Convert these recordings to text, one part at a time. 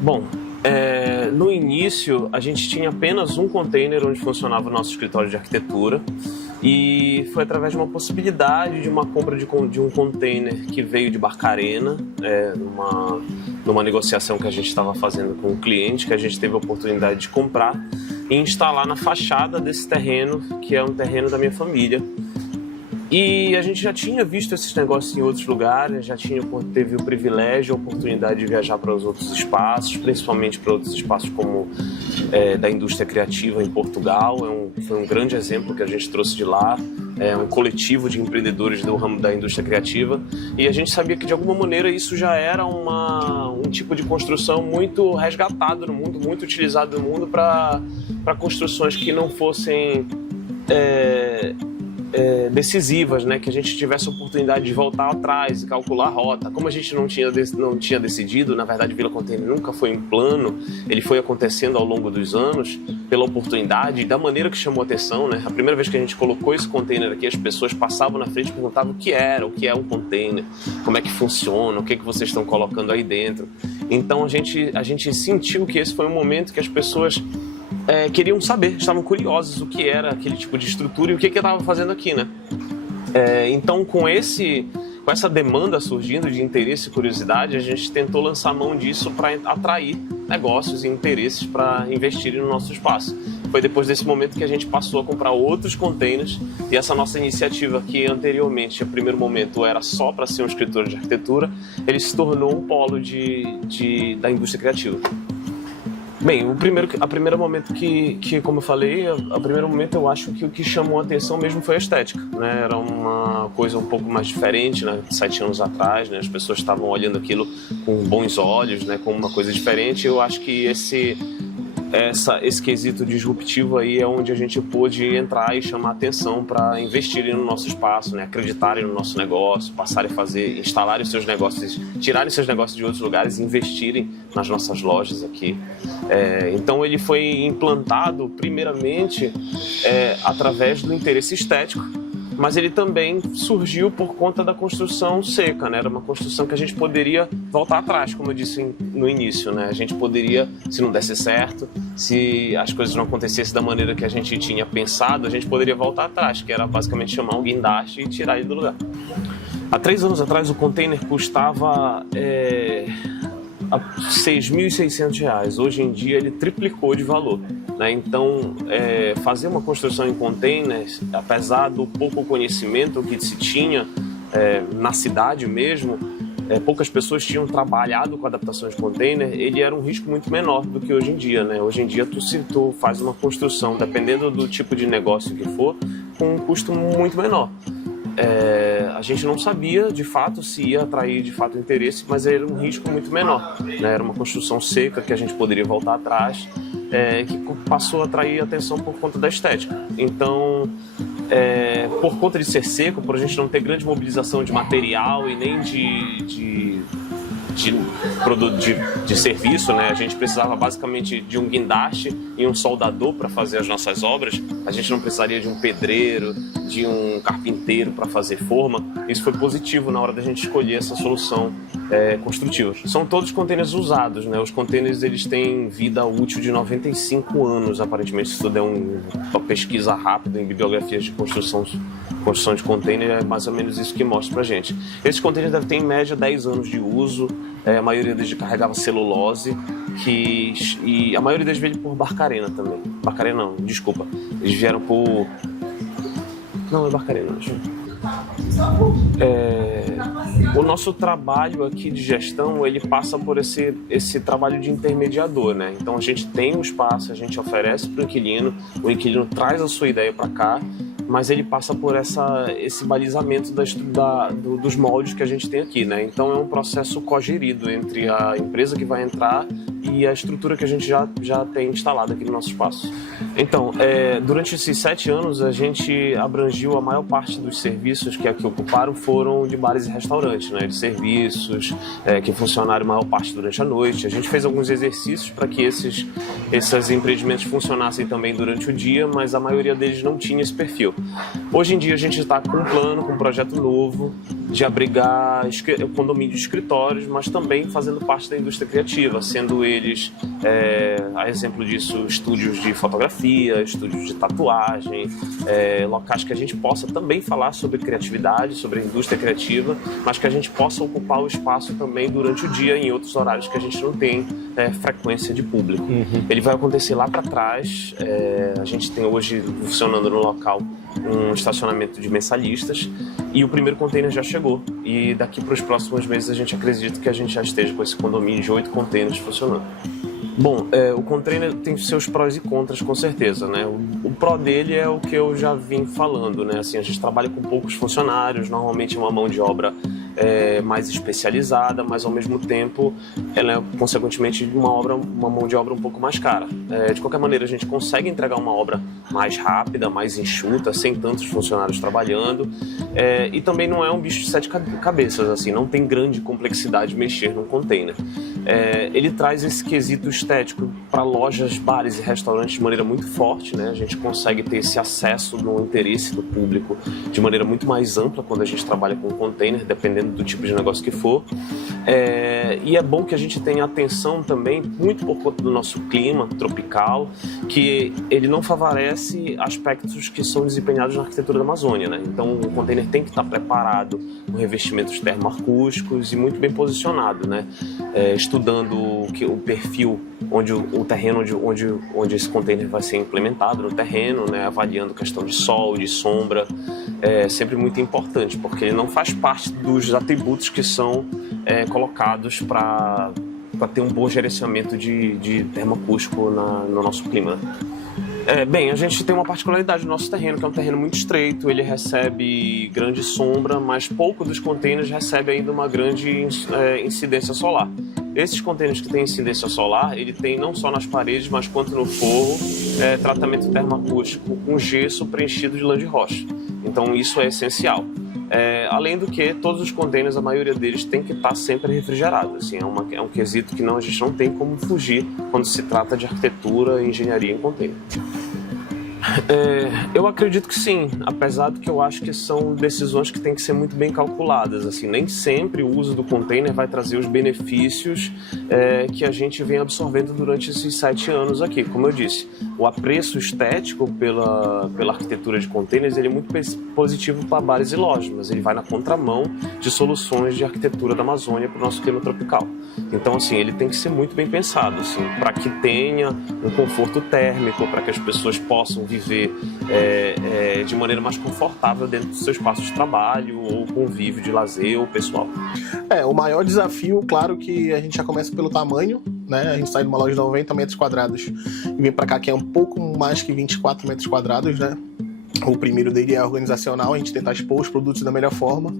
Bom, no início a gente tinha apenas um container onde funcionava o nosso escritório de arquitetura e foi através de uma possibilidade de uma compra de um container que veio de Barcarena, numa negociação que a gente estava fazendo com o cliente, que a gente teve a oportunidade de comprar e instalar na fachada desse terreno, que é um terreno da minha família. E a gente já tinha visto esses negócios em outros lugares, teve o privilégio, a oportunidade de viajar para os outros espaços, principalmente para outros espaços como da indústria criativa em Portugal. Foi um grande exemplo que a gente trouxe de lá, um coletivo de empreendedores do ramo da indústria criativa. E a gente sabia que de alguma maneira isso já era um tipo de construção muito resgatado no mundo, muito utilizado no mundo para construções que não fossem decisivas, né? Que a gente tivesse a oportunidade de voltar atrás e calcular a rota. Como a gente não tinha decidido, na verdade, Vila Container nunca foi um plano, ele foi acontecendo ao longo dos anos, pela oportunidade e da maneira que chamou a atenção, né? A primeira vez que a gente colocou esse container aqui, as pessoas passavam na frente e perguntavam o que é um container, como é que funciona, o que vocês estão colocando aí dentro. Então a gente sentiu que esse foi um momento que as pessoas queriam saber, estavam curiosos o que era aquele tipo de estrutura e o que eu estava fazendo aqui, né? Então, com essa demanda surgindo de interesse e curiosidade, a gente tentou lançar mão disso para atrair negócios e interesses para investirem no nosso espaço. Foi depois desse momento que a gente passou a comprar outros containers e essa nossa iniciativa, que anteriormente, a primeiro momento, era só para ser um escritório de arquitetura, ele se tornou um polo da indústria criativa. Bem, a primeiro momento como eu falei, a primeiro momento eu acho que o que chamou a atenção mesmo foi a estética, né? Era uma coisa um pouco mais diferente, né? 7 anos atrás, né? As pessoas estavam olhando aquilo com bons olhos, né? Como uma coisa diferente. Eu acho que esse quesito disruptivo aí é onde a gente pôde entrar e chamar atenção para investirem no nosso espaço, né? Acreditarem no nosso negócio, passarem a instalarem os seus negócios, tirarem seus negócios de outros lugares e investirem nas nossas lojas aqui. Então ele foi implantado primeiramente através do interesse estético, mas ele também surgiu por conta da construção seca, né? Era uma construção que a gente poderia voltar atrás, como eu disse no início, né? A gente poderia, se não desse certo, se as coisas não acontecessem da maneira que a gente tinha pensado, a gente poderia voltar atrás, que era basicamente chamar um guindaste e tirar ele do lugar. Há 3 anos atrás o container custava R$6.600. Hoje em dia ele triplicou de valor, né? Então, fazer uma construção em containers, apesar do pouco conhecimento que se tinha na cidade mesmo, poucas pessoas tinham trabalhado com adaptação de container, ele era um risco muito menor do que hoje em dia, né? Hoje em dia tu faz uma construção, dependendo do tipo de negócio que for, com um custo muito menor. A gente não sabia de fato se ia atrair de fato interesse, mas era um risco muito menor, né? Era uma construção seca que a gente poderia voltar atrás, que passou a atrair atenção por conta da estética. Então, por conta de ser seco, por a gente não ter grande mobilização de material e nem de produto de serviço, né? A gente precisava basicamente de um guindaste e um soldador para fazer as nossas obras. A gente não precisaria de um pedreiro, de um carpinteiro para fazer forma. Isso foi positivo na hora da gente escolher essa solução construtiva. São todos containers usados, né? Os containers eles têm vida útil de 95 anos, aparentemente. Se tu der uma pesquisa rápida em bibliografias de construção de container, é mais ou menos isso que mostra pra gente. Esses containers devem ter em média 10 anos de uso. A maioria deles carregava celulose, e a maioria deles veio por Barcarena também. Barcarena não, desculpa. Eles vieram por... Não, é Barcarena, acho. O nosso trabalho aqui de gestão, ele passa por esse trabalho de intermediador, né? Então a gente tem um espaço, a gente oferece para o inquilino traz a sua ideia para cá, mas ele passa por esse balizamento dos moldes que a gente tem aqui, né? Então é um processo cogerido entre a empresa que vai entrar e a estrutura que a gente já tem instalada aqui no nosso espaço. Então, durante esses 7 anos, a gente abrangiu a maior parte dos serviços que aqui ocuparam foram de bares e restaurantes, né? De serviços que funcionaram a maior parte durante a noite. A gente fez alguns exercícios para que esses empreendimentos funcionassem também durante o dia, mas a maioria deles não tinha esse perfil. Hoje em dia a gente está com um plano, com um projeto novo de abrigar condomínio de escritórios, mas também fazendo parte da indústria criativa, sendo eles, a exemplo disso, estúdios de fotografia, estúdios de tatuagem, locais que a gente possa também falar sobre criatividade, sobre a indústria criativa, mas que a gente possa ocupar o espaço também durante o dia em outros horários que a gente não tem frequência de público. Ele vai acontecer lá para trás. A gente tem hoje funcionando no local um estacionamento de mensalistas e o primeiro container já chegou, e daqui para os próximos meses a gente acredita que a gente já esteja com esse condomínio de 8 containers funcionando. Bom, o container tem seus prós e contras, com certeza, né? O pró dele é o que eu já vim falando, né? Assim, a gente trabalha com poucos funcionários, normalmente é uma mão de obra mais especializada, mas ao mesmo tempo ela é, consequentemente, uma mão de obra um pouco mais cara. De qualquer maneira, a gente consegue entregar uma obra mais rápida, mais enxuta, sem tantos funcionários trabalhando, e também não é um bicho de 7 cabeças, assim, não tem grande complexidade mexer num container. Ele traz esse quesito estético para lojas, bares e restaurantes de maneira muito forte, né? A gente consegue ter esse acesso no interesse do público de maneira muito mais ampla quando a gente trabalha com container, dependendo do tipo de negócio que for. E é bom que a gente tenha atenção também, muito por conta do nosso clima tropical, que ele não favorece aspectos que são desempenhados na arquitetura da Amazônia, né? Então o container tem que estar preparado com revestimentos termoacústicos e muito bem posicionado, né? Estudando o perfil, o terreno onde esse container vai ser implementado no terreno, né? Avaliando questão de sol, de sombra, é sempre muito importante, porque ele não faz parte dos atributos que são colocados para ter um bom gerenciamento de termoacústico no nosso clima. Bem, a gente tem uma particularidade no nosso terreno, que é um terreno muito estreito, ele recebe grande sombra, mas pouco dos containers recebe ainda uma grande incidência solar. Esses containers que têm incidência solar, ele tem não só nas paredes, mas quanto no forro, tratamento termoacústico com gesso preenchido de lã de rocha. Então isso é essencial. Além do que, todos os containers, a maioria deles tem que estar sempre refrigerado. Assim, é um quesito que a gente não tem como fugir quando se trata de arquitetura e engenharia em container. Eu acredito que sim, apesar de que eu acho que são decisões que têm que ser muito bem calculadas. Assim, nem sempre o uso do container vai trazer os benefícios que a gente vem absorvendo durante esses 7 anos aqui. Como eu disse, o apreço estético pela arquitetura de containers ele é muito positivo para bares e lojas, mas ele vai na contramão de soluções de arquitetura da Amazônia para o nosso clima tropical. Então, assim, ele tem que ser muito bem pensado, assim, para que tenha um conforto térmico, para que as pessoas possam viver de maneira mais confortável dentro do seu espaço de trabalho ou convívio de lazer ou pessoal. O maior desafio, claro que a gente já começa pelo tamanho, né? A gente sai de uma loja de 90 metros quadrados e vem para cá que é um pouco mais que 24 metros quadrados, né? O primeiro dele é organizacional, a gente tentar expor os produtos da melhor forma.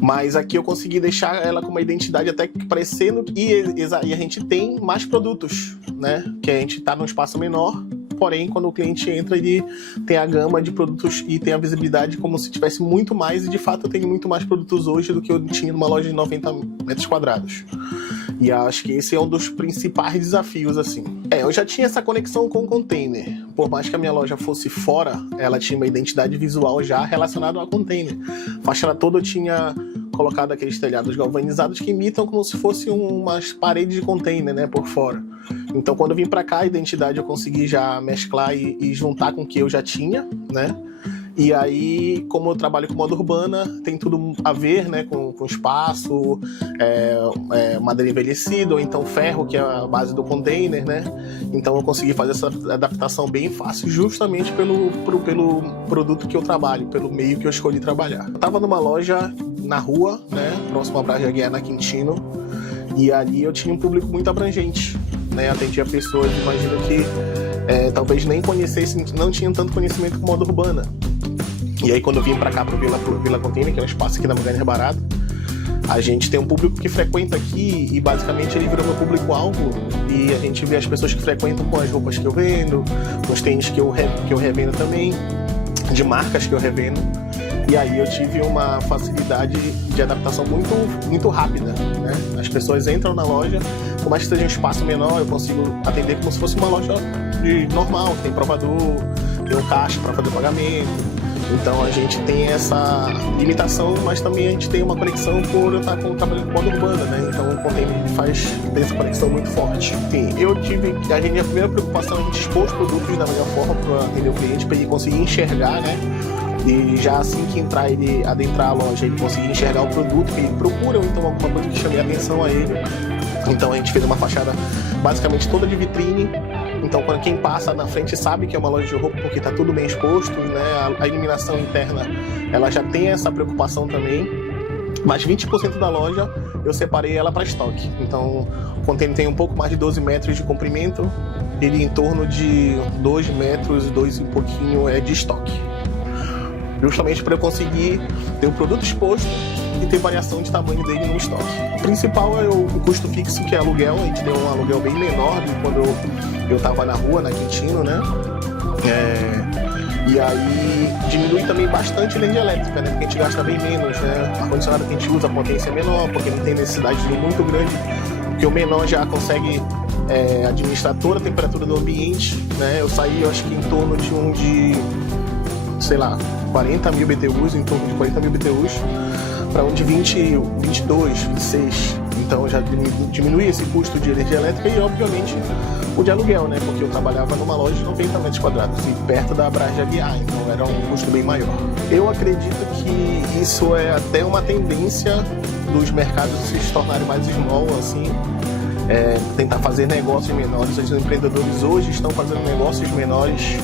Mas aqui eu consegui deixar ela com uma identidade até que parecendo e a gente tem mais produtos, né? Que a gente está num espaço menor, porém quando o cliente entra ele tem a gama de produtos e tem a visibilidade como se tivesse muito mais, e de fato eu tenho muito mais produtos hoje do que eu tinha numa loja de 90 metros quadrados. E acho que esse é um dos principais desafios, assim. Eu já tinha essa conexão com o container. Por mais que a minha loja fosse fora, ela tinha uma identidade visual já relacionada ao container. A fachada toda eu tinha colocado aqueles telhados galvanizados que imitam como se fossem umas paredes de container, né, por fora. Então, quando eu vim para cá, a identidade eu consegui já mesclar e juntar com o que eu já tinha, né? E aí, como eu trabalho com moda urbana, tem tudo a ver, né, com espaço, madeira envelhecida, ou então ferro, que é a base do container, né? Então eu consegui fazer essa adaptação bem fácil, justamente pelo produto que eu trabalho, pelo meio que eu escolhi trabalhar. Eu tava numa loja na rua, né, próximo à Praia Guiar, na Quintino, e ali eu tinha um público muito abrangente, né? Atendia pessoas, imagino que talvez nem conhecessem, não tinham tanto conhecimento com moda urbana. E aí quando eu vim pra cá pro Vila Container, que é um espaço aqui na Magalhães Barado, a gente tem um público que frequenta aqui e basicamente ele virou meu público-alvo, e a gente vê as pessoas que frequentam com as roupas que eu vendo, com os tênis que eu revendo também, de marcas que eu revendo. E aí eu tive uma facilidade de adaptação muito rápida, né? As pessoas entram na loja, por mais que seja um espaço menor, eu consigo atender como se fosse uma loja normal, tem provador, tem um caixa para fazer pagamento. Então a gente tem essa limitação, mas também a gente tem uma conexão por eu estar trabalhando com moda urbana, né? Então o container tem essa conexão muito forte. Enfim, a primeira preocupação é a gente expor os produtos da melhor forma para atender o cliente, para ele conseguir enxergar, né? E já assim que ele adentrar a loja, ele conseguir enxergar o produto que ele procura, ou então alguma coisa que chame a atenção a ele. Então a gente fez uma fachada basicamente toda de vitrine. Então quando quem passa na frente sabe que é uma loja de roupa porque está tudo bem exposto, né? A iluminação interna ela já tem essa preocupação também. Mas 20% da loja eu separei ela para estoque. Então o container tem um pouco mais de 12 metros de comprimento, ele em torno de 2 metros, 2 e um pouquinho é de estoque. Justamente para eu conseguir ter o produto exposto e ter variação de tamanho dele no estoque. O principal é o custo fixo, que é aluguel. A gente deu um aluguel bem menor do que quando eu estava na rua, na Quintino, né? E aí diminui também bastante a energia elétrica, né? Porque a gente gasta bem menos, né? O ar-condicionado que a gente usa, a potência é menor, porque não tem necessidade de muito grande, porque o menor já consegue administrar toda a temperatura do ambiente, né? Eu saí, eu acho que em torno de 40 mil BTUs, em torno de 40 mil BTUs, para um de 20, 22, 26. Então já diminui esse custo de energia elétrica e, obviamente, o de aluguel, né? Porque eu trabalhava numa loja de 90 metros quadrados e perto da Brás de Aguiar, então era um custo bem maior. Eu acredito que isso é até uma tendência dos mercados se tornarem mais small, assim, tentar fazer negócios menores. Os empreendedores hoje estão fazendo negócios menores,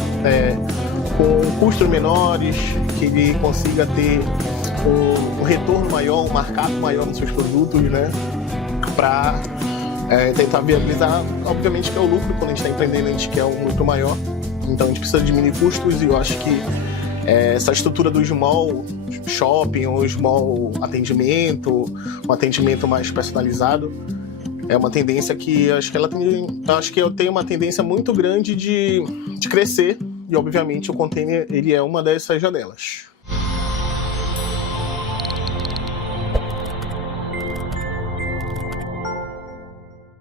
com custos menores, que ele consiga ter um retorno maior, um mercado maior nos seus produtos, né? Para tentar viabilizar, obviamente que é o lucro, quando a gente está empreendendo a gente quer um lucro maior, então a gente precisa diminuir custos, e eu acho que essa estrutura do small shopping ou small atendimento, um atendimento mais personalizado, é uma tendência que acho que eu tenho uma tendência muito grande de crescer, e obviamente o container ele é uma dessas janelas.